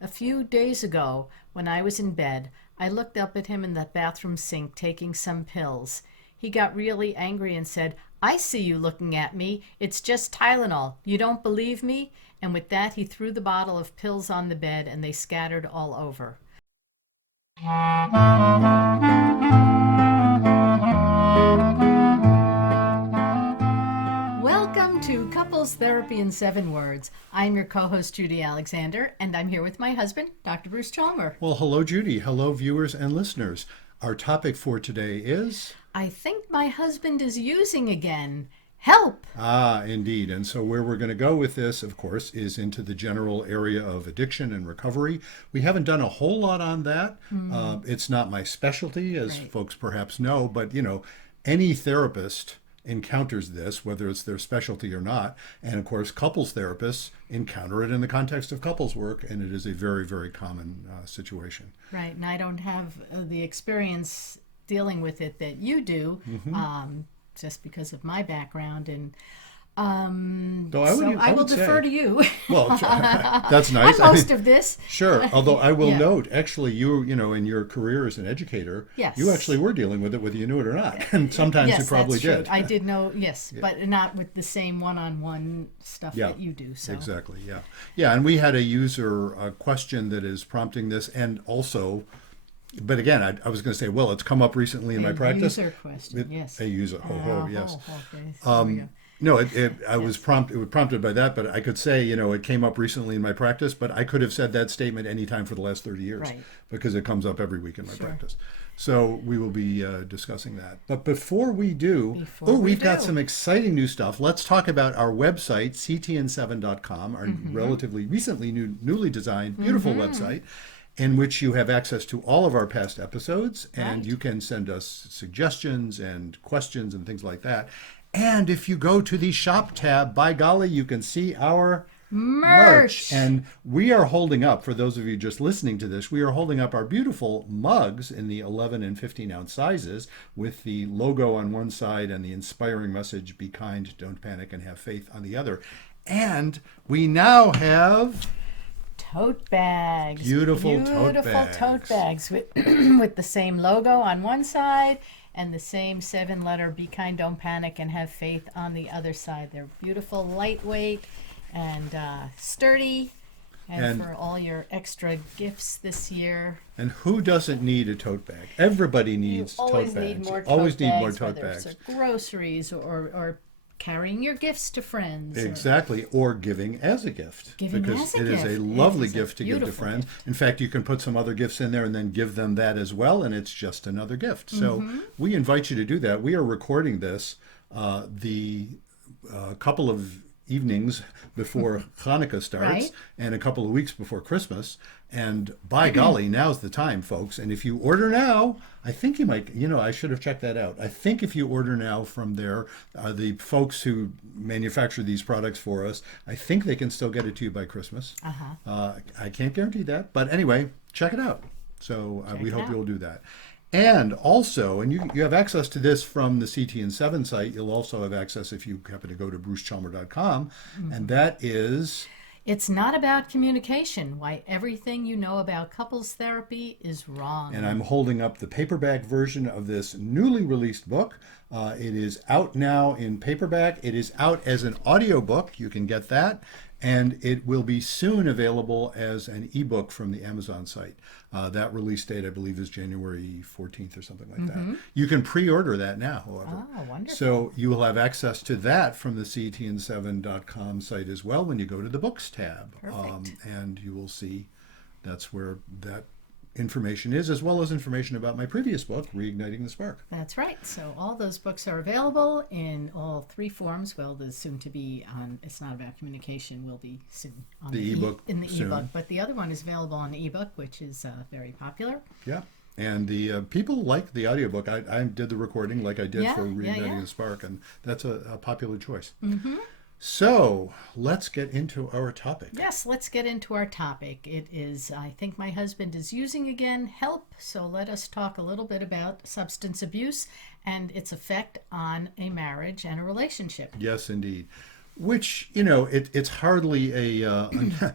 A few days ago, when I was in bed, I looked up at him in the bathroom sink taking some pills. He got really angry and said, I see you looking at me. It's just Tylenol. You don't believe me? And with that, he threw the bottle of pills on the bed and they scattered all over. Welcome to Couples Therapy in 7 Words. I'm your co-host Judy Alexander, and I'm here with my husband, Dr. Bruce Chalmer. Well, hello, Judy. Hello, viewers and listeners. Our topic for today is... I think my husband is using again. Help! Indeed. And so where we're going to go with this, of course, is into the general area of addiction and recovery. We haven't done a whole lot on that. It's not my specialty, as folks perhaps know, but, any therapist encounters this, whether it's their specialty or not. And of course, couples therapists encounter it in the context of couples work, and it is a very, very common situation. Right, and I don't have the experience dealing with it that you do, just because of my background, and Though I will defer to you. Well, that's nice. On most of this. Sure. Although I will Yeah. note, actually, in your career as an educator, Yes. you actually were dealing with it whether you knew it or not. And sometimes Yes, you probably that's true. did. I did know, yes, but not with the same one-on-one stuff Yeah, that you do. So exactly. Yeah. Yeah. And we had a user question that is prompting this, and also, but again, I was going to say, well, it's come up recently in my practice. User question, yes. A user. Yes. Okay. There we go. No, it was prompted by that, but I could say, it came up recently in my practice, but I could have said that statement anytime for the last 30 years Right. because it comes up every week in my Sure. practice. So we will be discussing that. But before we do, we've got some exciting new stuff. Let's talk about our website, ctn7.com, our relatively recently newly designed, beautiful website, in which you have access to all of our past episodes, and Right. you can send us suggestions and questions and things like that. And if you go to the shop tab, by golly, you can see our merch. And we are holding up, for those of you just listening to this, we are holding up our beautiful mugs in the 11 and 15 ounce sizes with the logo on one side and the inspiring message, be kind, don't panic, and have faith on the other. And we now have... Tote bags. Beautiful tote tote bags with, with the same logo on one side and the same 7-letter be kind, don't panic, and have faith on the other side. They're beautiful, lightweight, and sturdy. And for all your extra gifts this year. And who doesn't need a tote bag? Everybody needs tote bags. Always need more tote whether bags. it's groceries or carrying your gifts to friends. Exactly, or giving as a gift. Giving because as a it is gift. a lovely It is a gift to give to beautiful friends. gift. In fact, you can put some other gifts in there and then give them that as well, and it's just another gift. So we invite you to do that. We are recording this the couple of evenings before Hanukkah starts Right. and a couple of weeks before Christmas. And by golly, now's the time, folks. And if you order now, I think you might, I should have checked that out. I think if you order now from there, the folks who manufacture these products for us, I think they can still get it to you by Christmas. I can't guarantee that. But anyway, check it out. So we hope you'll do that. And also, and you have access to this from the CTN7 site, you'll also have access if you happen to go to brucechalmer.com, and that is... It's not about communication. Why everything you know about couples therapy is wrong. And I'm holding up the paperback version of this newly released book. It is out now in paperback. It is out as an audiobook. You can get that. And it will be soon available as an ebook from the Amazon site. That release date, I believe, is January 14th or something like that. You can pre-order that now, however. Oh, wonderful. So you will have access to that from the ctn7.com site as well when you go to the books tab. Perfect. And you will see that's where that information is, as well as information about my previous book, Reigniting the Spark. That's right. So all those books are available in all 3 forms. Well, the soon to be on It's Not About Communication will be soon on The ebook in the soon. ebook. But the other one is available on ebook, which is very popular. Yeah. And the people like the audiobook. I did the recording like I did Yeah, for yeah, Reigniting yeah. the Spark, and that's a popular choice. So let's get into our topic. Yes, let's get into our topic. It is, I think my husband is using again, help. So let us talk a little bit about substance abuse and its effect on a marriage and a relationship. Yes, indeed. Which, it's hardly a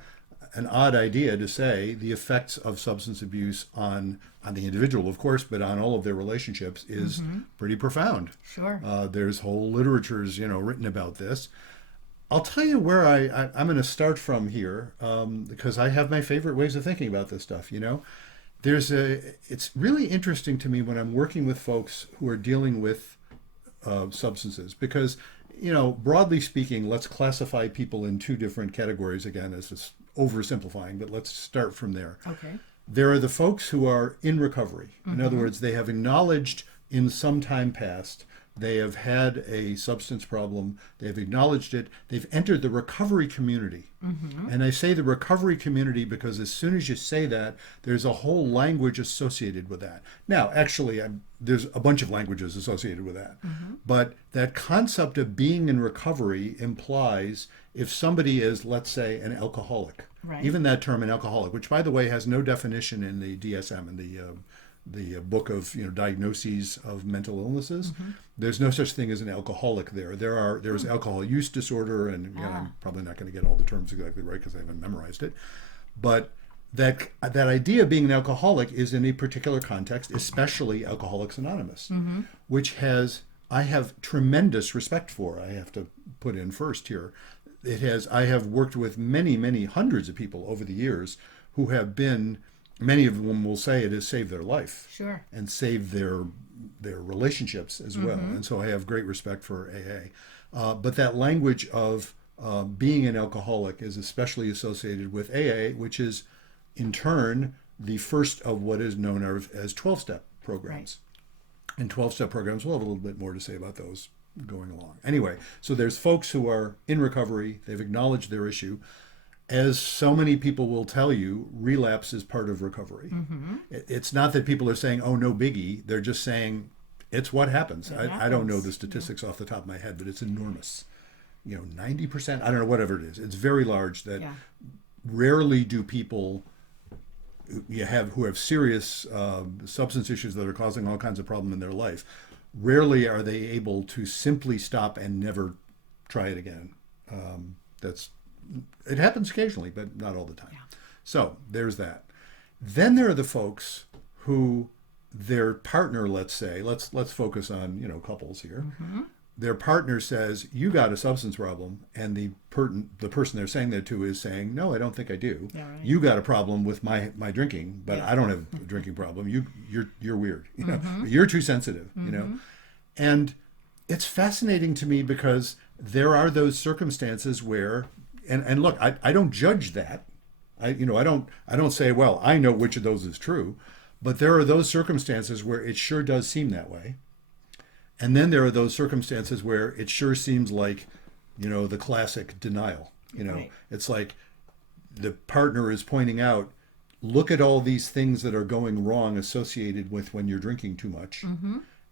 an odd idea to say the effects of substance abuse on the individual, of course, but on all of their relationships is pretty profound. Sure. There's whole literatures, written about this. I'll tell you where I'm going to start from here, because I have my favorite ways of thinking about this stuff. It's really interesting to me when I'm working with folks who are dealing with substances, because broadly speaking, let's classify people in two different categories. Again, this is oversimplifying, but let's start from there. Okay. There are the folks who are in recovery. In other words, they have acknowledged in some time past they have had a substance problem. They've acknowledged it. They've entered the recovery community. And I say the recovery community because as soon as you say that, there's a whole language associated with that. Now, actually, there's a bunch of languages associated with that. But that concept of being in recovery implies if somebody is, let's say, an alcoholic, Right. even that term, an alcoholic, which, by the way, has no definition in the DSM, in the book of diagnoses of mental illnesses. There's no such thing as an alcoholic there. There's alcohol use disorder, and I'm probably not going to get all the terms exactly right because I haven't memorized it. But that idea of being an alcoholic is in a particular context, especially Alcoholics Anonymous, which I have tremendous respect for. I have to put in first here. I have worked with many, many hundreds of people over the years who have been. Many of them will say it has saved their life. Sure. And saved their relationships as well. And so I have great respect for AA. But that language of being an alcoholic is especially associated with AA, which is in turn the first of what is known as 12-step programs. Right. And 12-step programs, we'll have a little bit more to say about those going along. Anyway, so there's folks who are in recovery. They've acknowledged their issue. As so many people will tell you, relapse is part of recovery. It's not that people are saying, oh, no biggie. They're just saying it's what happens. I don't know the statistics off the top of my head, but it's enormous. 90%, I don't know, whatever it is. It's very large that rarely do people who have serious substance issues that are causing all kinds of problem in their life, rarely are they able to simply stop and never try it again. It happens occasionally, but not all the time. Yeah. So there's that. Then there are the folks who their partner, let's say, let's focus on couples here. Their partner says, you got a substance problem, and the person they're saying that to is saying, no, I don't think I do. Yeah, right. You got a problem with my drinking, but I don't have a drinking problem. You're weird. You're too sensitive. And it's fascinating to me because there are those circumstances where. And look, I don't judge that. I don't say, well, I know which of those is true, but there are those circumstances where it sure does seem that way. And then there are those circumstances where it sure seems like, the classic denial. Right. It's like the partner is pointing out, look at all these things that are going wrong associated with when you're drinking too much.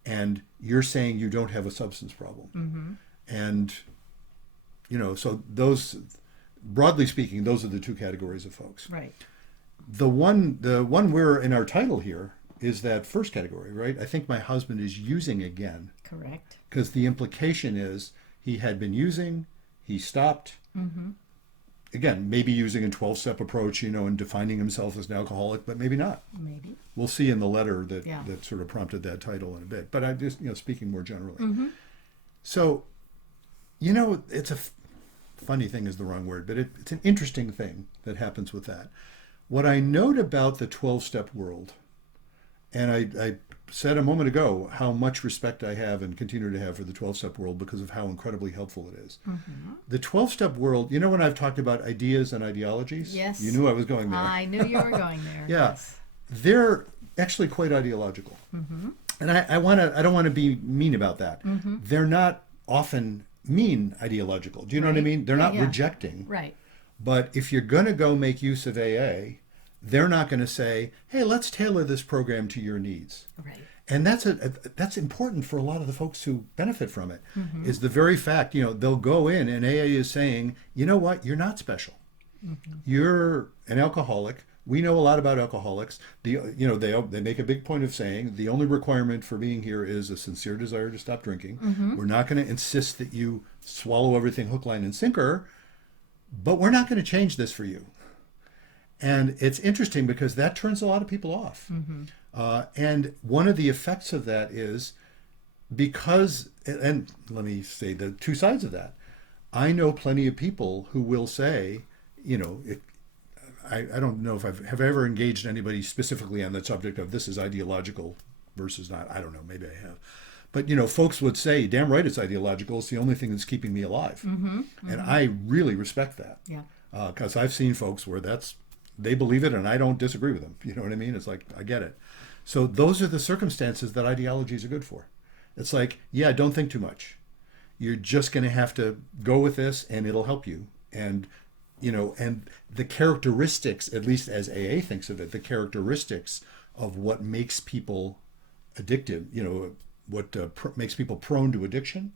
And you're saying you don't have a substance problem. And, so those, broadly speaking, those are the two categories of folks. Right. The one we're in our title here is that first category, right? I think my husband is using again. Correct. Because the implication is he had been using, he stopped. Again, maybe using a 12-step approach, and defining himself as an alcoholic, but maybe not. Maybe. We'll see in the letter that sort of prompted that title in a bit. But I'm just, speaking more generally. So, it's a funny thing is the wrong word, but it's an interesting thing that happens with that. What I note about the 12-step world, and I said a moment ago how much respect I have and continue to have for the 12-step world because of how incredibly helpful it is. The 12-step world, when I've talked about ideas and ideologies? Yes. You knew I was going there. I knew you were going there. Yeah. Yes. They're actually quite ideological. And I don't want to be mean about that. They're not often mean ideological. Do you know what I mean? They're not rejecting. Right. But if you're going to go make use of AA, they're not going to say, hey, let's tailor this program to your needs. Right. And that's important for a lot of the folks who benefit from it, is the very fact, they'll go in and AA is saying, you know what, you're not special. You're an alcoholic. We know a lot about alcoholics. They make a big point of saying the only requirement for being here is a sincere desire to stop drinking. We're not going to insist that you swallow everything hook, line, and sinker, but we're not going to change this for you. And it's interesting because that turns a lot of people off. And one of the effects of that is because, and let me say the two sides of that. I know plenty of people who will say, if, I don't know if have ever engaged anybody specifically on the subject of this is ideological versus not. I don't know, maybe I have. But, folks would say, damn right it's ideological. It's the only thing that's keeping me alive. And I really respect that. Yeah. Because I've seen folks where they believe it and I don't disagree with them. You know what I mean? It's like, I get it. So those are the circumstances that ideologies are good for. It's like, yeah, don't think too much. You're just going to have to go with this and it'll help you. And, and the characteristics, at least as AA thinks of it, the characteristics of what makes people addictive, what makes people prone to addiction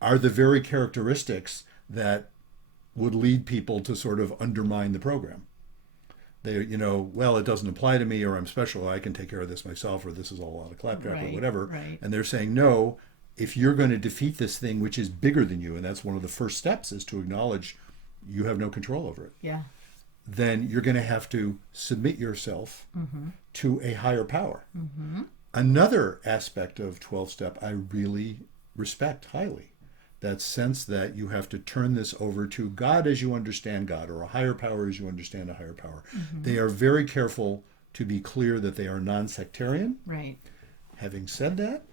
are the very characteristics that would lead people to sort of undermine the program. They, well, it doesn't apply to me, or I'm special, I can take care of this myself, or this is all a lot of claptrap, or whatever. Right. And they're saying, no, if you're going to defeat this thing, which is bigger than you, and that's one of the first steps is to acknowledge you have no control over it. Yeah. Then you're going to have to submit yourself to a higher power. Another aspect of 12-step I really respect highly, that sense that you have to turn this over to God as you understand God, or a higher power as you understand a higher power. They are very careful to be clear that they are non-sectarian. Right. Having said that,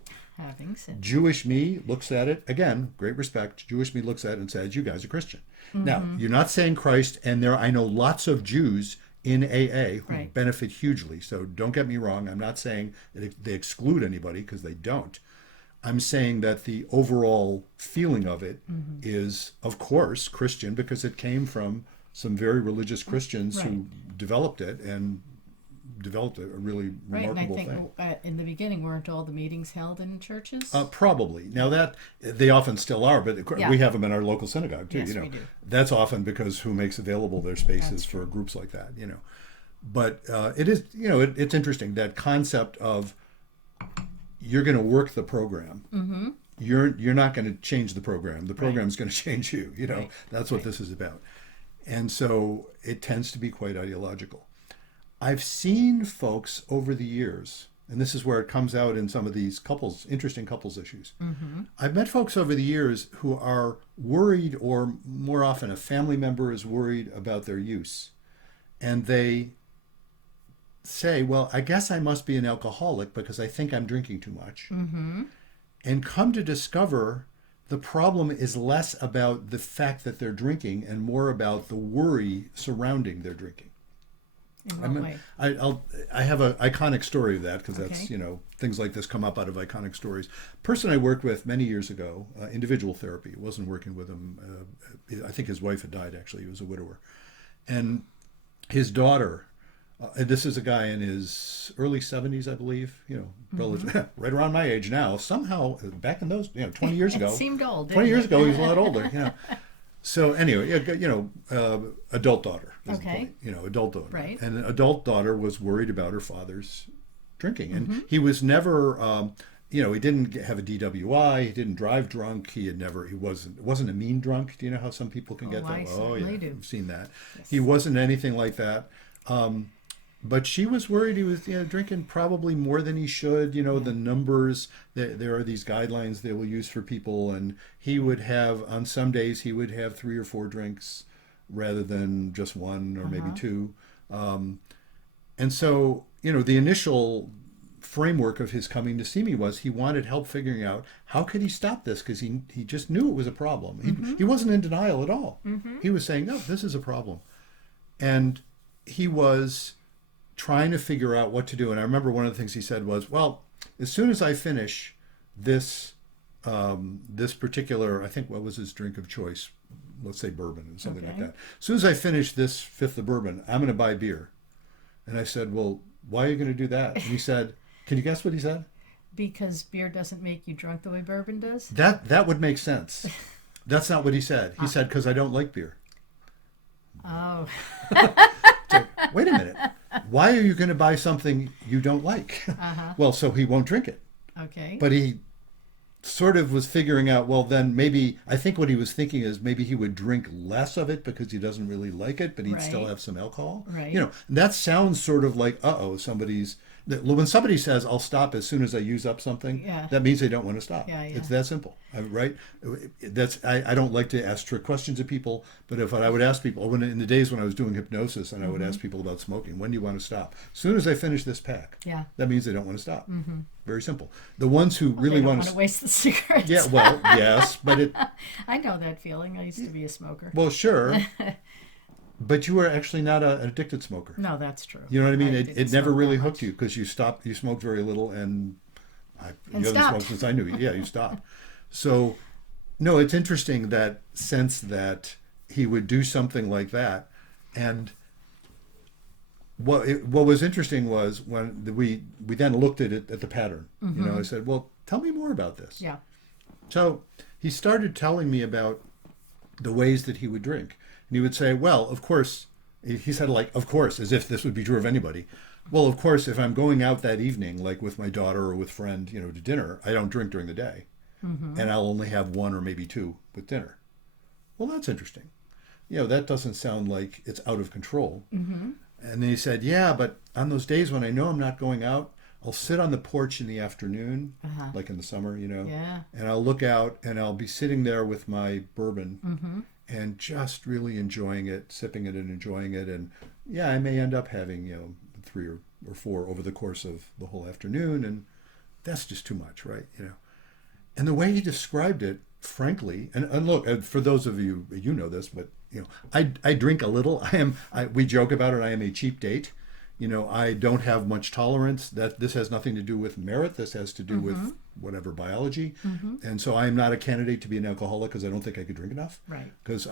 Jewish me looks at it, again, great respect, Jewish me looks at it and says, you guys are Christian. Now, you're not saying Christ, and I know lots of Jews in AA who benefit hugely, so don't get me wrong, I'm not saying they exclude anybody, because they don't. I'm saying that the overall feeling of it is, of course, Christian, because it came from some very religious Christians who developed it and developed a really remarkable thing. And I think in the beginning, weren't all the meetings held in churches? Probably. Now that they often still are, but we have them in our local synagogue too. Yes, we do. That's often because who makes available their spaces for groups like that. But it is, it's interesting, that concept of you're going to work the program. You're not going to change the program. The program's going to change you. That's what this is about. And so it tends to be quite ideological. I've seen folks over the years, and this is where it comes out in some of these interesting couples issues. I've met folks over the years who are worried, or more often a family member is worried about their use. And they say, well, I guess I must be an alcoholic because I think I'm drinking too much. And come to discover the problem is less about the fact that they're drinking and more about the worry surrounding their drinking. In what way? I have an iconic story of that, because that's, things like this come up out of iconic stories. Person I worked with many years ago, individual therapy, wasn't working with him. I think his wife had died, actually. He was a widower. And his daughter, and this is a guy in his early 70s, I believe, right around my age now. Somehow, back in those, 20 years ago. It seemed old. 20 years ago, he was a lot older, So anyway, adult daughter. Adult daughter. Right. And an adult daughter was worried about her father's drinking. And he was never, he didn't have a DWI. He didn't drive drunk. It wasn't a mean drunk. Do you know how some people can get that? Do. I've seen that. Yes. He wasn't anything like that. But she was worried he was drinking probably more than he should. The numbers, there are these guidelines they will use for people. And he would have, on some days, he would have 3 or 4 drinks rather than just 1 or maybe 2. And so, the initial framework of his coming to see me was he wanted help figuring out how could he stop this, because he just knew it was a problem. He wasn't in denial at all. He was saying, no, this is a problem. And he was trying to figure out what to do. And I remember one of the things he said was, well, as soon as I finish this this particular, I think, what was his drink of choice? Let's say bourbon and something like that. As soon as I finish this fifth of bourbon, I'm going to buy beer. And I said, well, why are you going to do that? And he said, can you guess what he said? Because beer doesn't make you drunk the way bourbon does? That would make sense. That's not what he said. He said, because I don't like beer. Oh. So, wait a minute. Why are you going to buy something you don't like? Well, so he won't drink it. Okay. But he sort of was figuring out, well, then maybe, I think what he was thinking is maybe he would drink less of it because he doesn't really like it, but he'd still Right. have some alcohol. Right. You know, that sounds sort of like, uh-oh, when somebody says, I'll stop as soon as I use up something, Yeah. that means they don't want to stop. Yeah. Yeah. It's that simple, right? I don't like to ask trick questions of people, but if I would ask people, in the days when I was doing hypnosis and I would ask people about smoking, when do you want to stop? As soon as I finish this pack. Yeah. That means they don't want to stop. Very simple. The ones who Well, really they don't want want to waste the cigarettes. yeah, well, yes, but I know that feeling. I used to be a smoker. well, sure, but you were actually not an addicted smoker. No, that's true. You know what I mean? didn't It never smoke really that hooked much. you because you smoked very little, and And you haven't stopped. smoked since I knew you. Yeah, you stopped. So, no, it's interesting that sense that he would do something like that, and what was interesting was when we then looked at it at the pattern. You know, I said, well, tell me more about this. Yeah. So he started telling me about the ways that he would drink. And he would say, well, of course, he said, like, of course, as if this would be true of anybody. Well, of course, if I'm going out that evening, like with my daughter or with friend, to dinner, I don't drink during the day. And I'll only have one or maybe two with dinner. Well, that's interesting. That doesn't sound like it's out of control. And then he said, yeah, but on those days when I know I'm not going out, I'll sit on the porch in the afternoon, like in the summer, Yeah. and I'll look out and I'll be sitting there with my bourbon and just really enjoying it, sipping it and enjoying it. And yeah, I may end up having, three or four over the course of the whole afternoon. And that's just too much, right? And the way he described it, frankly, and look, for those of you, you know this, but I drink a little. We joke about it. I am a cheap date. I don't have much tolerance. That this has nothing to do with merit. This has to do with whatever biology. And so I am not a candidate to be an alcoholic because I don't think I could drink enough. Right. Because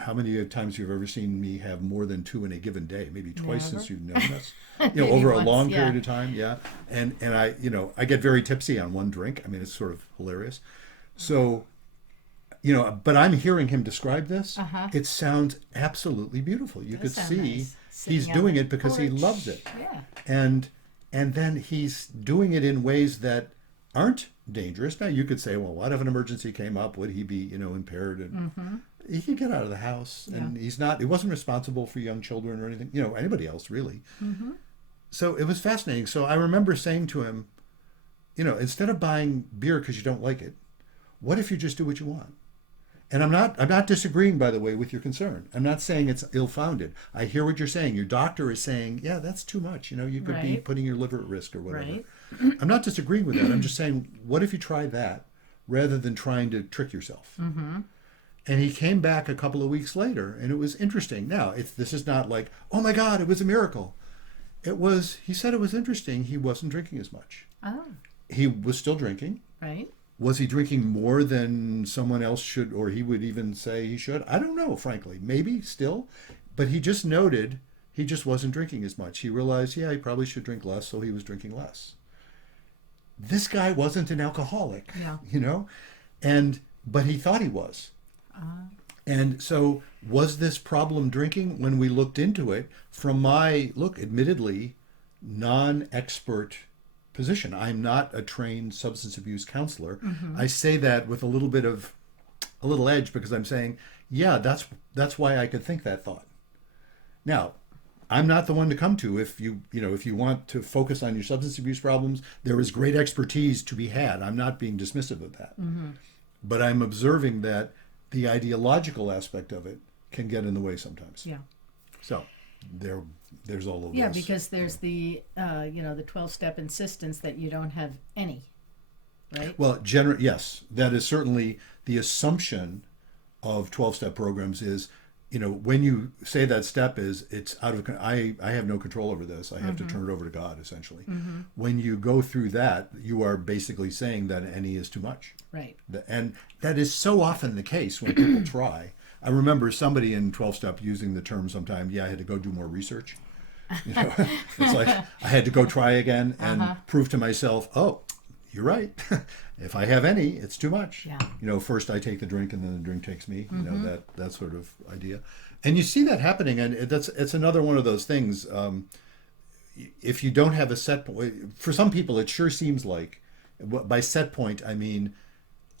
how many times you've ever seen me have more than two in a given day? Maybe twice Never. since you've known us. Maybe Over a once, long yeah. period of time. Yeah. And I get very tipsy on one drink. I mean, it's sort of hilarious. So, but I'm hearing him describe this. It sounds absolutely beautiful. You could Does sound see nice. he's Sitting on doing the it because he porch. loves it. Yeah. And then he's doing it in ways that aren't dangerous. Now you could say, well, what if an emergency came up? Would he be, impaired? And he could get out of the house, and he wasn't responsible for young children or anything, anybody else really. So it was fascinating. So I remember saying to him, instead of buying beer because you don't like it, what if you just do what you want? And I'm not disagreeing, by the way, with your concern. I'm not saying it's ill-founded. I hear what you're saying. Your doctor is saying, yeah, that's too much. You could be Right. putting your liver at risk or whatever. Right. I'm not disagreeing with that. I'm just saying, what if you try that rather than trying to trick yourself? And he came back a couple of weeks later, and it was interesting. Now, this is not like, oh my God, it was a miracle. He said it was interesting. He wasn't drinking as much. Oh. He was still drinking. Right. Was he drinking more than someone else should, or he would even say he should? I don't know, frankly. Maybe still. But he just noted he just wasn't drinking as much. He realized, yeah, he probably should drink less, so he was drinking less. This guy wasn't an alcoholic, Yeah. but he thought he was. And so was this problem drinking? When we looked into it, from my, admittedly, non-expert position. I'm not a trained substance abuse counselor. I say that with a little edge because I'm saying, yeah, that's why I could think that thought. Now, I'm not the one to come to if you want to focus on your substance abuse problems. There is great expertise to be had. I'm not being dismissive of that. But I'm observing that the ideological aspect of it can get in the way sometimes. Yeah. So there's all of Yeah, this. because there's the 12-step insistence that you don't have any, right? Well, yes, that is certainly the assumption of 12-step programs is, when you say that step is, it's out of, I have no control over this. I have to turn it over to God, essentially. When you go through that, you are basically saying that any is too much. Right. And that is so often the case when people try. I remember somebody in 12-step using the term sometime, I had to go do more research. It's like I had to go try again and prove to myself, oh, you're right. If I have any, it's too much. Yeah. First I take the drink and then the drink takes me. That sort of idea. And you see that happening, and it's another one of those things. If you don't have a set point, for some people it sure seems like, by set point I mean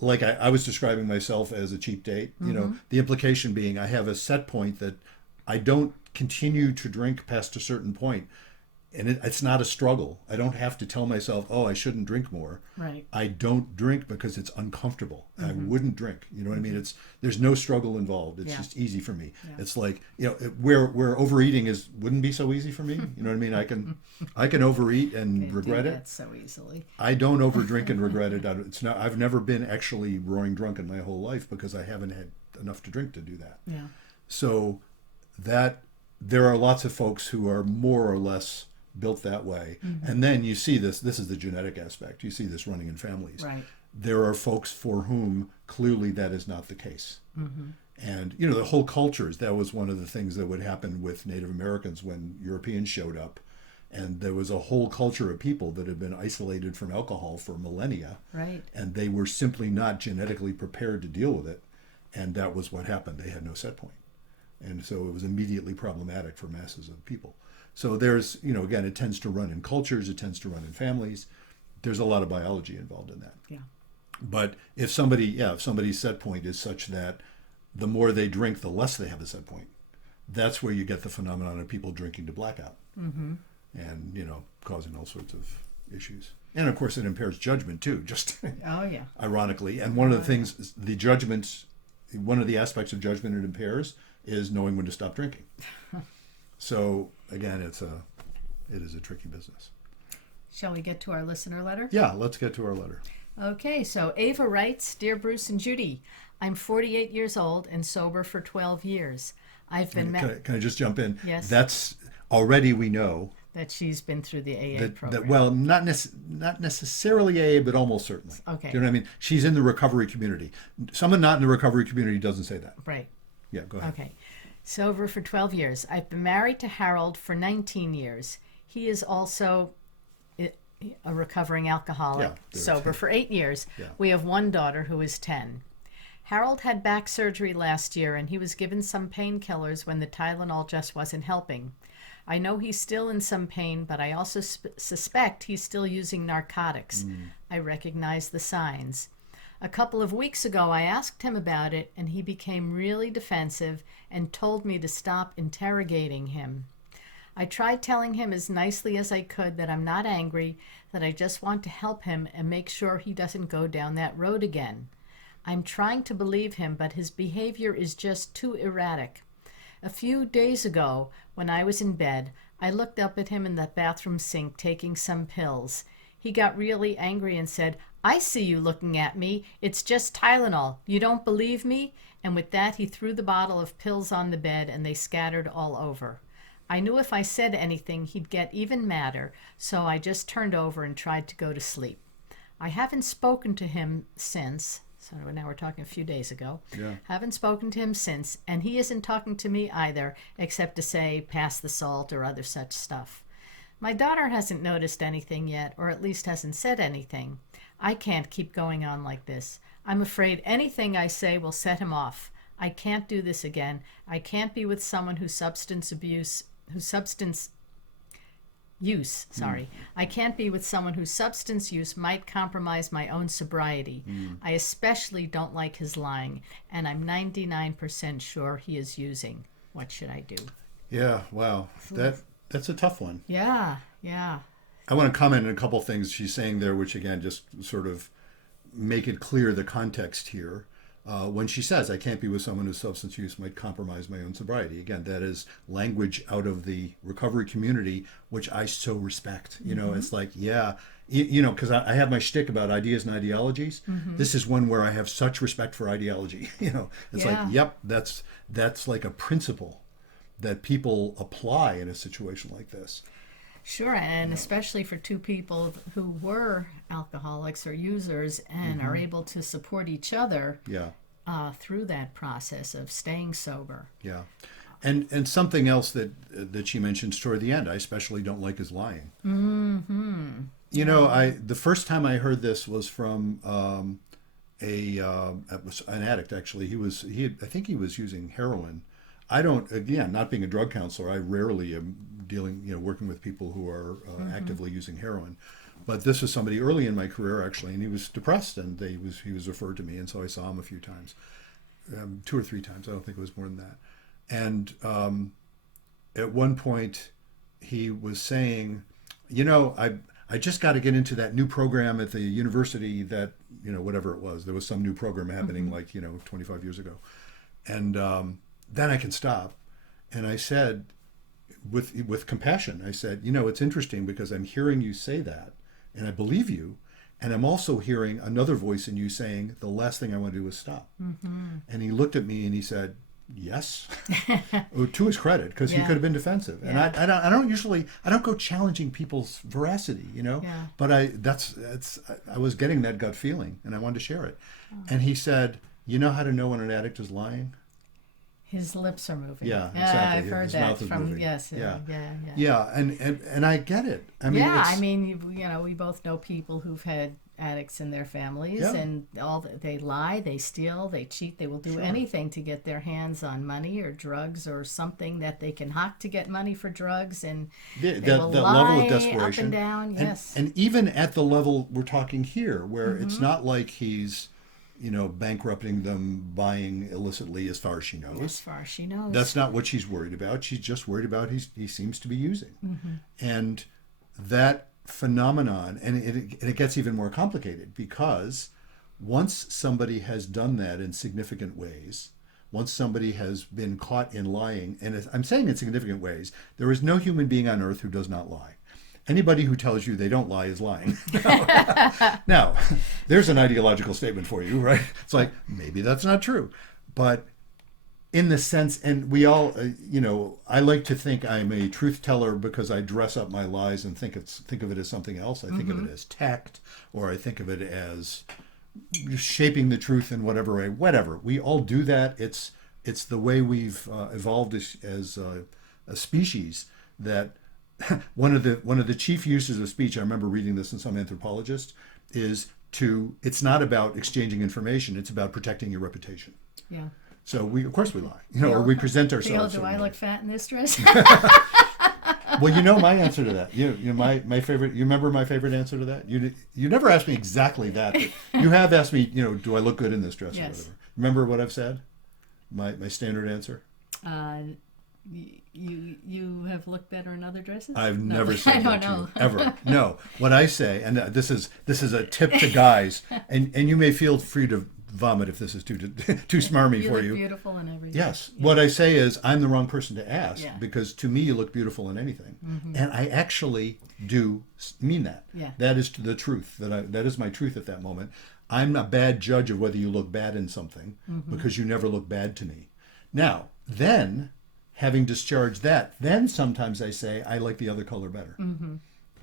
like I was describing myself as a cheap date. You know, the implication being I have a set point that I don't continue to drink past a certain point, and it's not a struggle. I don't have to tell myself, oh, I shouldn't drink more. Right. I don't drink because it's uncomfortable. I wouldn't drink. You know what I mean? There's no struggle involved. It's Yeah. just easy for me. Yeah. It's like, you know, where overeating wouldn't be so easy for me. You know what I mean? I can overeat and Can't regret do it. that so easily. I don't overdrink and regret it. I've never been actually roaring drunk in my whole life because I haven't had enough to drink to do that. Yeah. So that there are lots of folks who are more or less built that way. And then you see this is the genetic aspect. You see this running in families. Right. There are folks for whom clearly that is not the case. And, you know, the whole cultures, that was one of the things that would happen with Native Americans when Europeans showed up. And there was a whole culture of people that had been isolated from alcohol for millennia. Right. And they were simply not genetically prepared to deal with it. And that was what happened. They had no set point. And so it was immediately problematic for masses of people. So there's, you know, again, it tends to run in cultures, it tends to run in families. There's a lot of biology involved in that. Yeah. But if somebody's set point is such that the more they drink, the less they have a set point, that's where you get the phenomenon of people drinking to blackout. And, you know, causing all sorts of issues. And of course, it impairs judgment too, just Oh, yeah. ironically. And one of the things, one of the aspects of judgment it impairs is knowing when to stop drinking. So again, it is a tricky business. Shall we get to our listener letter? Yeah, let's get to our letter. Okay, so Ava writes, Dear Bruce and Judy, I'm 48 years old and sober for 12 years. I've been Can I just jump in? Yes. That's already we know that she's been through the AA program. well, not necessarily AA, but almost certainly. Okay. Do you know what I mean? She's in the recovery community. Someone not in the recovery community doesn't say that. Right. Yeah, go ahead. Okay. Sober for 12 years. I've been married to Harold for 19 years. He is also a recovering alcoholic, Yeah, sober for 8 years. Yeah. We have one daughter who is 10. Harold had back surgery last year and he was given some painkillers when the Tylenol just wasn't helping. I know he's still in some pain, but I also suspect he's still using narcotics. I recognize the signs. A couple of weeks ago, I asked him about it, and he became really defensive and told me to stop interrogating him. I tried telling him as nicely as I could that I'm not angry, that I just want to help him and make sure he doesn't go down that road again. I'm trying to believe him, but his behavior is just too erratic. A few days ago, when I was in bed, I looked up at him in the bathroom sink taking some pills. He got really angry and said, I see you looking at me. It's just Tylenol. You don't believe me? And with that, he threw the bottle of pills on the bed and they scattered all over. I knew if I said anything, he'd get even madder, so I just turned over and tried to go to sleep. I haven't spoken to him since. So now we're talking a few days ago. Yeah. Haven't spoken to him since, and he isn't talking to me either, except to say, pass the salt or other such stuff. My daughter hasn't noticed anything yet, or at least hasn't said anything. I can't keep going on like this. I'm afraid anything I say will set him off. I can't do this again. I can't be with someone whose substance use, I can't be with someone whose substance use might compromise my own sobriety. I especially don't like his lying, and I'm 99% sure he is using. What should I do? Yeah, wow. That's a tough one. Yeah. I want to comment on a couple things she's saying there, which again, just sort of make it clear the context here. When she says, I can't be with someone whose substance use might compromise my own sobriety. Again, that is language out of the recovery community, which I so respect. You know, it's like, yeah, you know, because I have my shtick about ideas and ideologies. This is one where I have such respect for ideology. You know, it's like, yep, that's like a principle that people apply in a situation like this. Sure, and especially for two people who were alcoholics or users and are able to support each other through that process of staying sober. Yeah. And something else that she mentions toward the end, I especially don't like his lying. You know, the first time I heard this was from an addict, actually. I think he was using heroin. I don't, again, not being a drug counselor, I rarely am dealing, working with people who are actively using heroin. But this was somebody early in my career, actually, and he was depressed, and he was referred to me, and so I saw him a few times, 2 or 3 times. I don't think it was more than that. And at one point, he was saying, I just got to get into that new program at the university that, whatever it was. There was some new program happening 25 years ago. And then I can stop. And I said, with compassion, I said, it's interesting because I'm hearing you say that, and I believe you. And I'm also hearing another voice in you saying, the last thing I want to do is stop. And he looked at me and he said, yes, to his credit, because he could have been defensive. And I don't go challenging people's veracity, but I was getting that gut feeling and I wanted to share it. And he said, you know how to know when an addict is lying? His lips are moving. Yeah, exactly. I've heard His that mouth is from moving. yes. Yeah, and I get it. I mean, we both know people who've had addicts in their families, Yeah. and they lie, they steal, they cheat, they will do anything to get their hands on money or drugs or something that they can hawk to get money for drugs, and that they will lie level of desperation, up and down. Yes, and even at the level we're talking here, where it's not like he's bankrupting them, buying illicitly, as far as she knows. As far as she knows. That's not what she's worried about. She's just worried about he seems to be using. And that phenomenon, and it gets even more complicated, because once somebody has done that in significant ways, once somebody has been caught in lying, and I'm saying in significant ways, there is no human being on earth who does not lie. Anybody who tells you they don't lie is lying. Now, there's an ideological statement for you, right? It's like, maybe that's not true. But in the sense, and we all, I like to think I'm a truth teller because I dress up my lies and think of it as something else. I think of it as tact, or I think of it as shaping the truth in whatever way. Whatever. We all do that. It's the way we've evolved as a species, that one of the chief uses of speech, I remember reading this in some anthropologist, is it's not about exchanging information, it's about protecting your reputation. Yeah. So of course we lie, or we present ourselves. Do I look fat in this dress? Well, my answer to that. My favorite. You remember my favorite answer to that? You never asked me exactly that. But you have asked me, do I look good in this dress or whatever. Remember what I've said? My standard answer. You have looked better in other dresses? I've never said I that don't know. to you, ever. No. What I say, and this is a tip to guys, and you may feel free to vomit if this is too smarmy for you. You look beautiful and everything. Yes. Yeah. What I say is, I'm the wrong person to ask, because to me you look beautiful in anything. And I actually do mean that. Yeah. That is the truth. That is my truth at that moment. I'm a bad judge of whether you look bad in something, because you never look bad to me. Now, then, having discharged that, then sometimes I say, I like the other color better.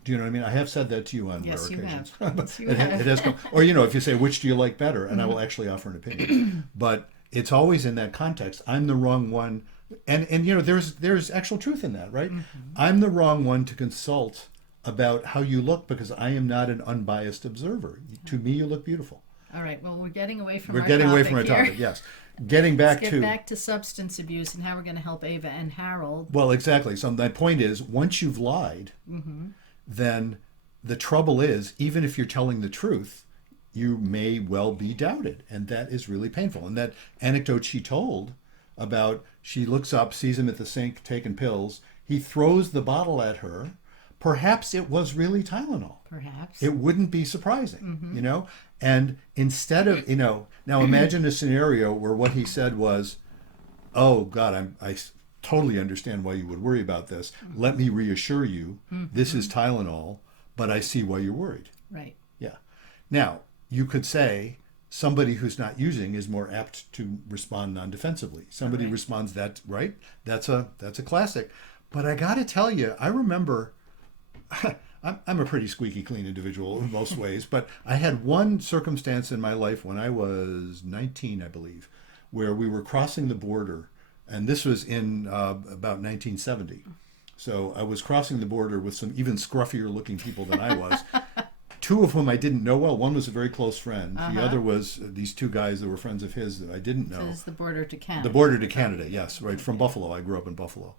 Do you know what I mean? I have said that to you on rare occasions. Yes, you it have. has come, or if you say, which do you like better? And I will actually offer an opinion. But it's always in that context. I'm the wrong one. And there's actual truth in that, right? I'm the wrong one to consult about how you look, because I am not an unbiased observer. To me, you look beautiful. All right. Well, we're getting away from our topic, yes. Getting back Let's get back to substance abuse and how we're going to help Ava and Harold. Well, exactly. So my point is, once you've lied, then the trouble is, even if you're telling the truth, you may well be doubted. And that is really painful. And that anecdote she told about, she looks up, sees him at the sink taking pills. He throws the bottle at her. Perhaps it was really Tylenol. Perhaps. It wouldn't be surprising, And instead of, now imagine a scenario where what he said was, oh, God, I totally understand why you would worry about this. Let me reassure you, this is Tylenol, but I see why you're worried. Right. Yeah. Now, you could say somebody who's not using is more apt to respond non-defensively. Somebody responds that, right? That's a classic. But I got to tell you, I remember... I'm a pretty squeaky clean individual in most ways, but I had one circumstance in my life when I was 19, I believe, where we were crossing the border, and this was in about 1970. So I was crossing the border with some even scruffier looking people than I was, two of whom I didn't know well. One was a very close friend. The Uh-huh. other was these two guys that were friends of his that I didn't So know. it's the border to Canada. The border to Canada, yes, right, from Buffalo. I grew up in Buffalo.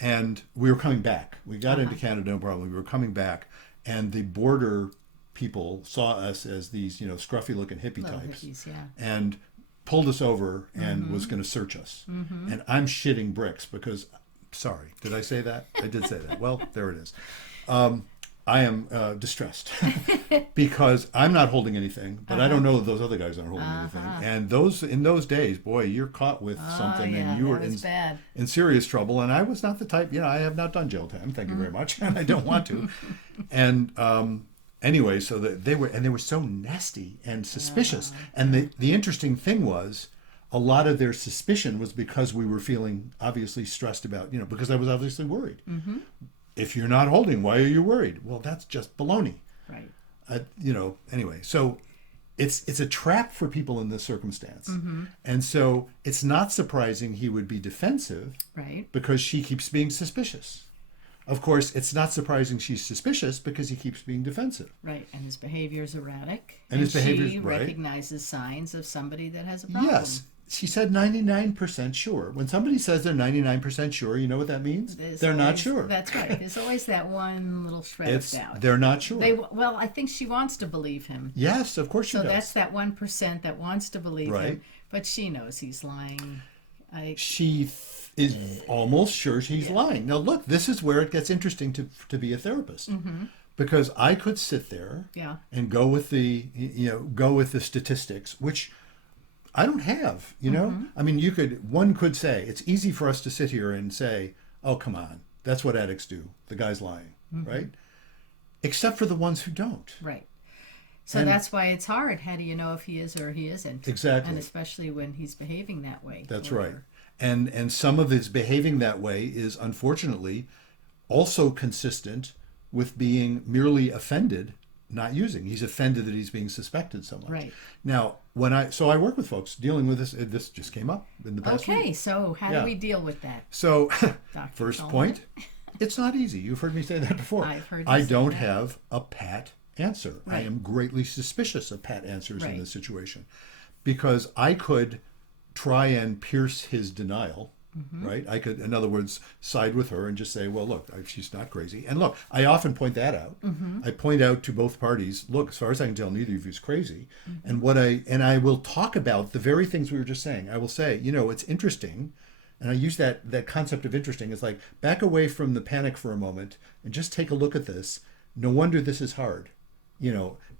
And we were coming back. We got into Canada, no problem. We were coming back, and the border people saw us as these, scruffy looking hippie Little types, hippies, yeah. and pulled us over and was going to search us. And I'm shitting bricks because, sorry, did I say that? I did say that. Well, there it is. I am distressed because I'm not holding anything, but I don't know that those other guys aren't holding anything. And in those days, boy, you're caught with something, yeah, and you were that was bad. in serious trouble. And I was not the type, I have not done jail time, thank you very much, and I don't want to. And anyway, so they were so nasty and suspicious. And the interesting thing was, a lot of their suspicion was because we were feeling obviously stressed about, because I was obviously worried. If you're not holding, why are you worried? Well, that's just baloney. Right. Anyway, so it's a trap for people in this circumstance. And so it's not surprising he would be defensive, Right. because she keeps being suspicious. Of course, it's not surprising she's suspicious because he keeps being defensive. Right. And his behavior is erratic. And his behavior's she right. recognizes signs of somebody that has a problem. Yes. She said 99% sure. When somebody says they're 99% sure, you know what that means? They're not sure. That's right. There's always that one little shred of doubt. They're not sure. Well, I think she wants to believe him. Yes, of course she So does. that's that 1% that wants to believe Right. him, but she knows he's lying. She is almost sure she's lying. Now, look, this is where it gets interesting to be a therapist, because I could sit there Yeah. and go with the statistics, which I don't have. I mean, one could say it's easy for us to sit here and say, "Oh, come on, that's what addicts do. The guy's lying," right? Except for the ones who don't. Right. So And- that's why it's hard. How do you know if he is or he isn't? Exactly. And especially when he's behaving that way. That's or- right. And some of his behaving that way is unfortunately also consistent with being merely offended, not using. He's offended that he's being suspected so much. Right. Now, I work with folks dealing with this. This just came up in the past Okay, week. so how Yeah. do we deal with that? So, Dr. first Coleman? point, it's not easy. You've heard me say that before. I've heard you I say don't that. have a pat answer. I Right. am greatly suspicious of pat answers in Right. this situation, because I could try and pierce his denial. Right? I could, in other words, side with her and just say, well, look, she's not crazy. And look, I often point that out. I point out to both parties, look, as far as I can tell, neither of you is crazy. And I will talk about the very things we were just saying. I will say, it's interesting. And I use that concept of interesting. It's like, back away from the panic for a moment and just take a look at this. No wonder this is hard.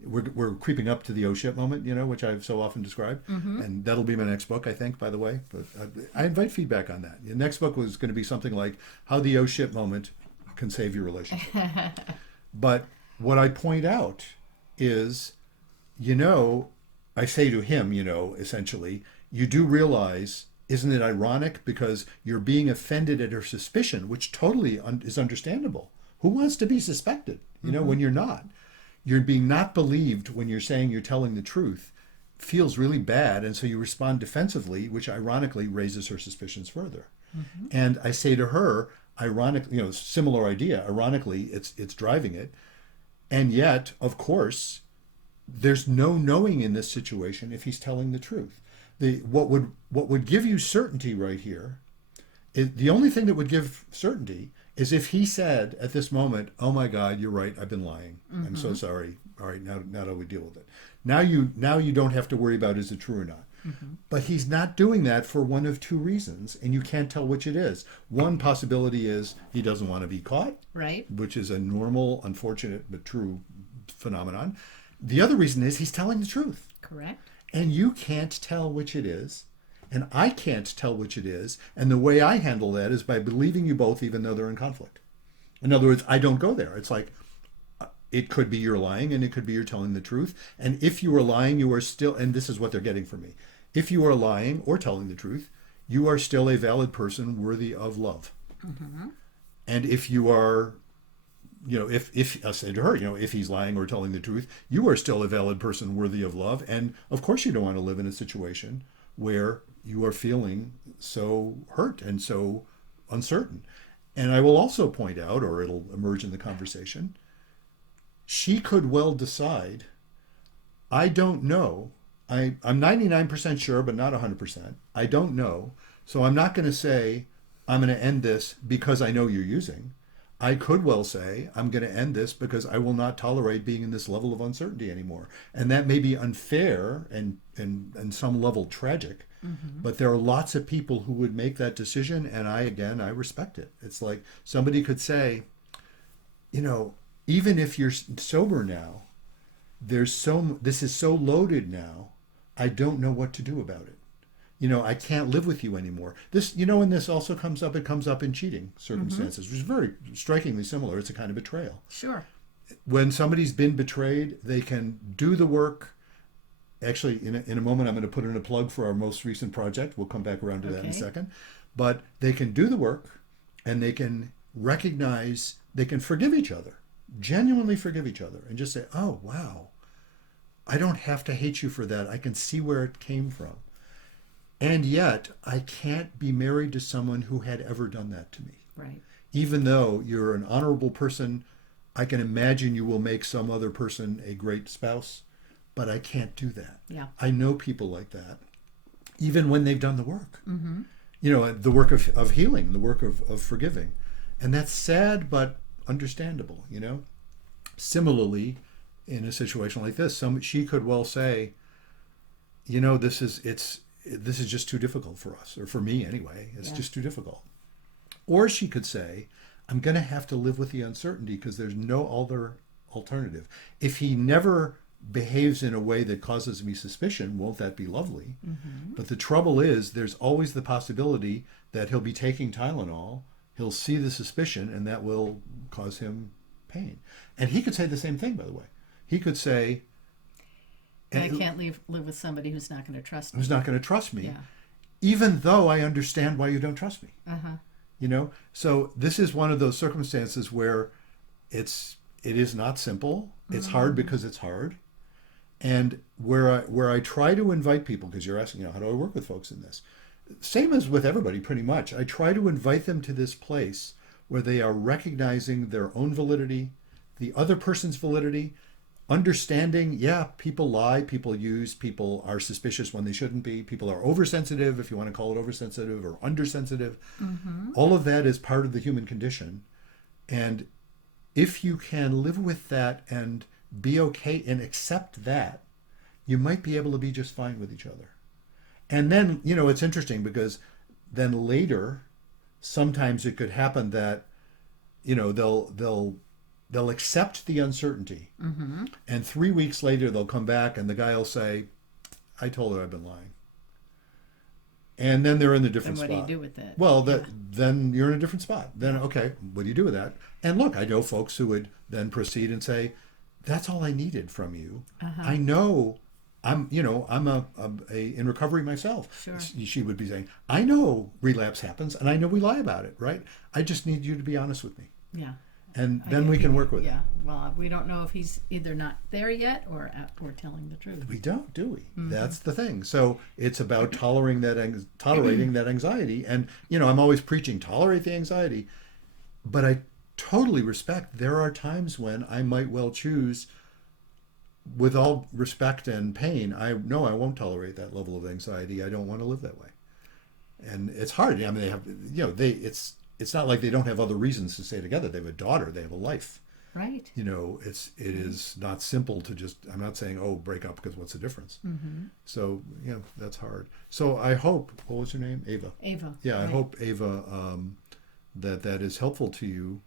We're creeping up to the oh shit moment, which I've so often described. And that'll be my next book, I think, by the way. But I invite feedback on that. The next book was going to be something like how the oh shit moment can save your relationship. But what I point out is, I say to him, essentially, you do realize, isn't it ironic? Because you're being offended at her suspicion, which totally is understandable. Who wants to be suspected, when you're not? You're being not believed when you're saying you're telling the truth. Feels really bad, and so you respond defensively, which ironically raises her suspicions further. And I say to her, ironically, similar idea, ironically, it's driving it. And yet, of course, there's no knowing in this situation if he's telling the truth. What would give you certainty right here, the only thing that would give certainty is if he said at this moment, oh my God, you're right, I've been lying. I'm so sorry. All right, now how do we deal with it? Now you don't have to worry about is it true or not. But he's not doing that for one of two reasons, and you can't tell which it is. One possibility is he doesn't want to be caught, Right. which is a normal, unfortunate, but true phenomenon. The other reason is he's telling the truth. Correct. And you can't tell which it is. And I can't tell which it is. And the way I handle that is by believing you both, even though they're in conflict. In other words, I don't go there. It's like, it could be you're lying and it could be you're telling the truth. And if you are lying, you are still, and this is what they're getting from me. If you are lying or telling the truth, you are still a valid person worthy of love. And if you are, if I say to her, if he's lying or telling the truth, you are still a valid person worthy of love. And of course you don't want to live in a situation where you are feeling so hurt and so uncertain. And I will also point out, or it'll emerge in the conversation, she could well decide, I don't know. I'm 99% sure, but not 100%. I don't know. So I'm not going to say, I'm going to end this because I know you're using. I could well say, I'm going to end this because I will not tolerate being in this level of uncertainty anymore. And that may be unfair and some level tragic, but there are lots of people who would make that decision. And I respect it. It's like somebody could say, even if you're sober now, this is so loaded now, I don't know what to do about it. I can't live with you anymore. And this also it comes up in cheating circumstances, which is very strikingly similar. It's a kind of betrayal. Sure. When somebody's been betrayed, they can do the work. Actually, in a moment, I'm going to put in a plug for our most recent project. We'll come back around to that in a second. But they can do the work, and they can recognize, they can forgive each other, genuinely forgive each other, and just say, oh, wow, I don't have to hate you for that. I can see where it came from. And yet, I can't be married to someone who had ever done that to me. Right. Even though you're an honorable person, I can imagine you will make some other person a great spouse, but I can't do that. Yeah. I know people like that, even when they've done the work. Mm-hmm. The work of healing, the work of forgiving. And that's sad, but understandable, Similarly, in a situation like this, she could well say, this is just too difficult for us, or for me anyway. It's just too difficult. Or she could say, I'm going to have to live with the uncertainty because there's no other alternative. If he never behaves in a way that causes me suspicion, won't that be lovely? Mm-hmm. But the trouble is, there's always the possibility that he'll be taking Tylenol, he'll see the suspicion, and that will cause him pain. And he could say the same thing, by the way. He could say, I can't live with somebody who's not going to trust me. Who's not going to trust me, Yeah. even though I understand why you don't trust me. Uh-huh. So this is one of those circumstances where it is not simple. It's hard because it's hard. And where I try to invite people, because you're asking, how do I work with folks in this? Same as with everybody, pretty much. I try to invite them to this place where they are recognizing their own validity, the other person's validity, understanding, people lie, people use, people are suspicious when they shouldn't be, people are oversensitive, if you want to call it oversensitive or undersensitive. Mm-hmm. All of that is part of the human condition. And if you can live with that and be okay and accept that, you might be able to be just fine with each other. And then, it's interesting because then later, sometimes it could happen that, they'll accept the uncertainty. Mm-hmm. And 3 weeks later, they'll come back and the guy will say, I told her I've been lying. And then they're in a different spot. And what do you do with it? Well, then you're in a different spot. Then, okay, what do you do with that? And look, I know folks who would then proceed and say, that's all I needed from you. Uh-huh. I know I'm in recovery myself. Sure. She would be saying, I know relapse happens and I know we lie about it, right? I just need you to be honest with me. Yeah. And then we can work with it. Yeah. Well, we don't know if he's either not there yet or telling the truth. We don't, do we? Mm-hmm. That's the thing. So it's about tolerating that anxiety. And, I'm always preaching, tolerate the anxiety. But I totally respect there are times when I might well choose, with all respect and pain, I won't tolerate that level of anxiety. I don't want to live that way. And it's hard. I mean, they have, it's not like they don't have other reasons to stay together. They have a daughter. They have a life. Right. It is not simple to just, I'm not saying, break up because what's the difference? Mm-hmm. So, that's hard. So I hope, what was her name? Ava. Ava. Yeah, right. I hope, Ava, that is helpful to you.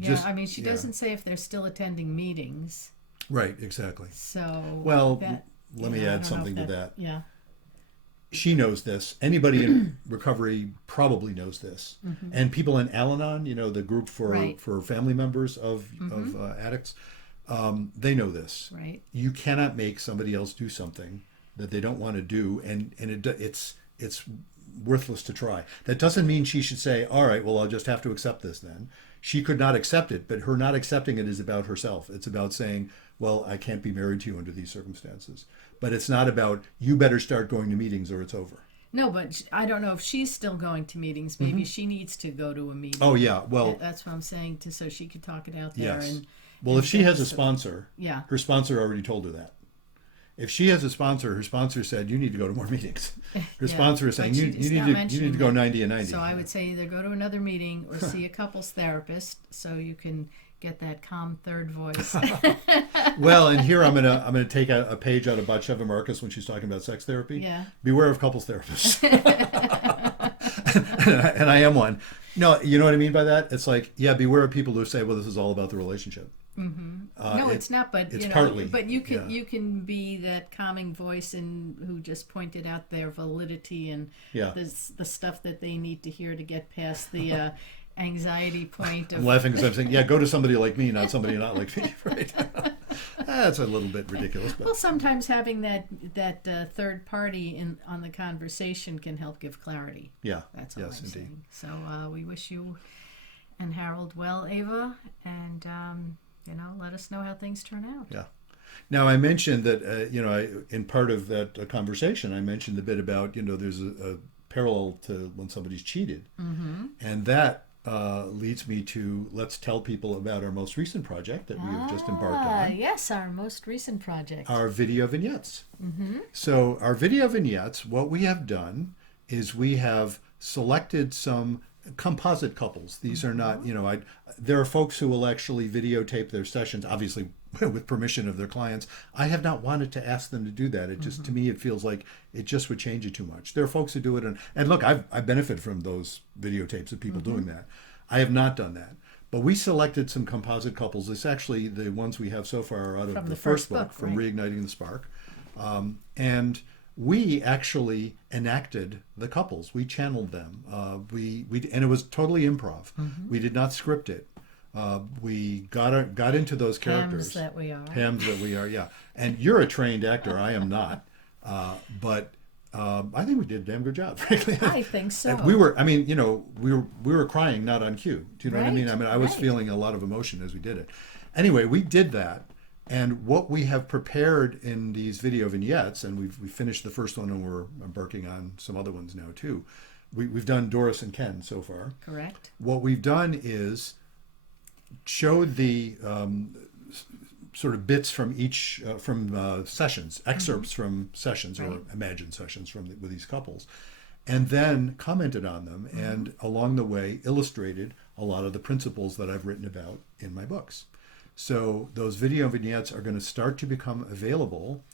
She doesn't say if they're still attending meetings. Right, exactly. So. Well, let me add something to that. Yeah. She knows this. Anybody in recovery probably knows this. Mm-hmm. And people in Al-Anon, the group for family members of addicts, they know this. Right. You cannot make somebody else do something that they don't want to do, and it's worthless to try. That doesn't mean she should say, all right, well, I'll just have to accept this then. She could not accept it, but her not accepting it is about herself. It's about saying, well, I can't be married to you under these circumstances. But it's not about, you better start going to meetings or it's over. No, but I don't know if she's still going to meetings. Maybe she needs to go to a meeting. Oh yeah, well, That's what I'm saying, so she could talk it out there. yes. And Well, if she get has a the- sponsor, Yeah. her sponsor already told her that. If she has a sponsor, her sponsor said you need to go to more meetings. Her Yeah, sponsor is but saying she- you it's need not to mentioning go that. 90 and 90. So I would say either go to another meeting or see a couples therapist, so you can get that calm third voice. Well, and here I'm gonna take a page out of Batsheva Marcus when she's talking about sex therapy. Yeah. Beware of couples therapists. And I am one. No, you know what I mean by that? It's like, yeah, beware of people who say, well, this is all about the relationship. No, it's not. But it's you know, partly, but you can yeah. you can be that calming voice and who just pointed out their validity and Yeah. the stuff that they need to hear to get past the anxiety point I'm of. laughing because I'm saying, yeah, go to somebody like me, not somebody not like me, right? That's a little bit ridiculous, Well, but sometimes having that third party on the conversation can help give clarity. yeah, That's all yes, I'm indeed. saying. So we wish you and Harold well, Ava, and let us know how things turn out. Yeah. Now I mentioned that in part of that conversation, I mentioned a bit about there's a parallel to when somebody's cheated, and that leads me to let's tell people about our most recent project that we have just embarked on. Yes, our most recent project. Our video vignettes. So our video vignettes, what we have done is we have selected some composite couples. These are not, there are folks who will actually videotape their sessions, obviously with permission of their clients. I have not wanted to ask them to do that. It just, to me, it feels like it just would change it too much. There are folks who do it, and look, I benefit from those videotapes of people doing that. I have not done that. But we selected some composite couples. It's actually the ones we have so far out of From the the first first book, book, from right? Reigniting the Spark. And we actually enacted the couples. We channeled them. And it was totally improv. We did not script it. We got into those characters. Hams that we are. Hams that we are, yeah. And you're a trained actor. I am not. But I think we did a damn good job, frankly. I think so. We were, we were crying not on cue. Do you know what I mean? Right, I was right. feeling a lot of emotion as we did it. Anyway, we did that. And what we have prepared in these video vignettes, and we finished the first one and we're embarking on some other ones now too. We've done Doris and Ken so far. Correct. What we've done is showed the sort of bits from each sessions, excerpts from sessions or Right. imagined sessions with these couples, and then commented on them, and along the way illustrated a lot of the principles that I've written about in my books. So those video vignettes are going to start to become available.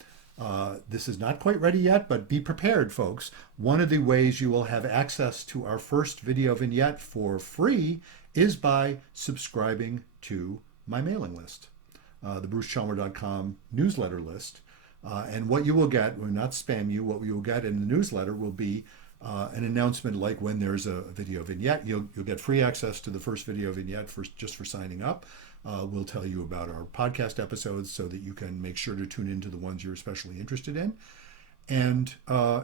This is not quite ready yet, but be prepared, folks. One of the ways you will have access to our first video vignette for free is by subscribing to my mailing list, the brucechalmer.com newsletter list. And what you will get, will not spam you, what you will get in the newsletter will be an announcement like when there's a video vignette. You'll get free access to the first video vignette just for signing up. We'll tell you about our podcast episodes so that you can make sure to tune into the ones you're especially interested in. And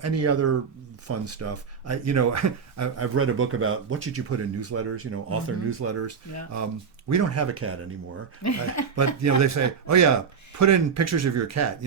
any other fun stuff. I've read a book about what should you put in newsletters, author newsletters. Yeah. We don't have a cat anymore. But, they say, oh, yeah, put in pictures of your cat.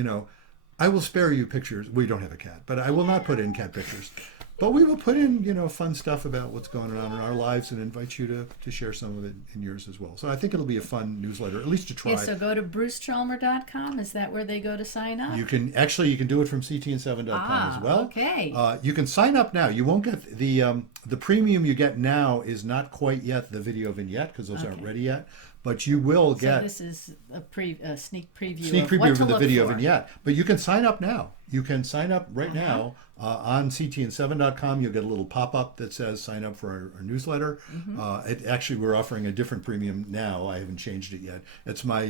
I will spare you pictures. We don't have a cat, but I will not put in cat pictures. But we will put in, fun stuff about what's going on in our lives and invite you to share some of it in yours as well. So I think it'll be a fun newsletter, at least to try. Yeah, so go to brucechalmer.com. Is that where they go to sign up? You can do it from ctn7.com as well. Okay. You can sign up now. You won't get the premium you get now is not quite yet the video vignette because those aren't Okay. ready yet. But you will So get this is a sneak preview sneak of preview what of to the look video for. vignette. But you can sign up now. You can sign up right now on ctn7.com. You'll get a little pop-up that says sign up for our newsletter. We're offering a different premium now. I haven't changed it yet. It's my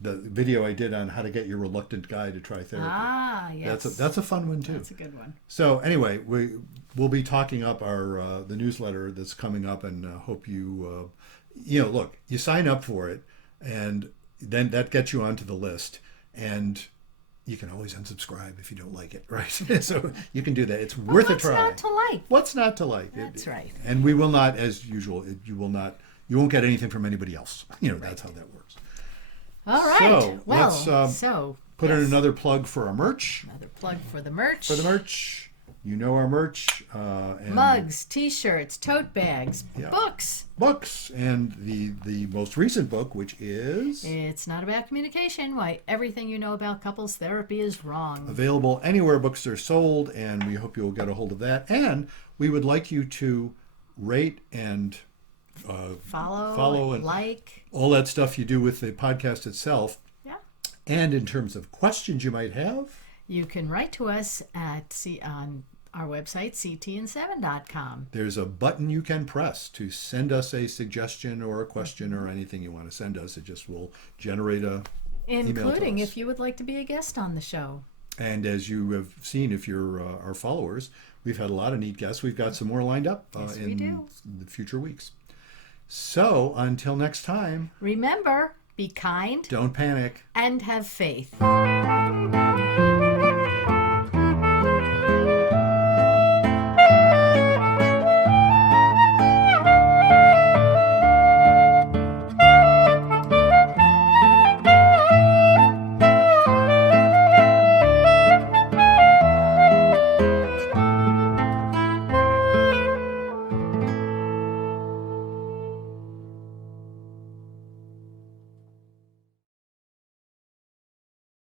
the video I did on how to get your reluctant guy to try therapy. Yes. That's a fun one too. That's a good one. So anyway, we'll be talking up our the newsletter that's coming up, and hope you look, you sign up for it, and then that gets you onto the list, and you can always unsubscribe if you don't like it, right? So you can do that. It's worth a What's try. not to like? What's not to like? That's right. And we will not, as usual, you won't get anything from anybody else. That's how that works. All right. So, well, let's, so Put in yes. another plug for our merch. Another plug for the merch. For the merch. You know our merch. And Mugs, t-shirts, tote bags, yeah, books. books. And the most recent book, which is It's not about communication. Why everything you know about couples therapy is wrong. available anywhere books are sold. And we hope you'll get a hold of that. And we would like you to rate and follow and like. all that stuff you do with the podcast itself. Yeah. And in terms of questions you might have, You can write to us on our website, ctn7.com. there's a button you can press to send us a suggestion or a question or anything you want to send us. It just will generate a email to Including us. if you would like to be a guest on the show. And as you have seen, if you're our followers, we've had a lot of neat guests. We've got some more lined up Yes, we in do. the future weeks. So until next time, Remember, be kind don't panic. and have faith.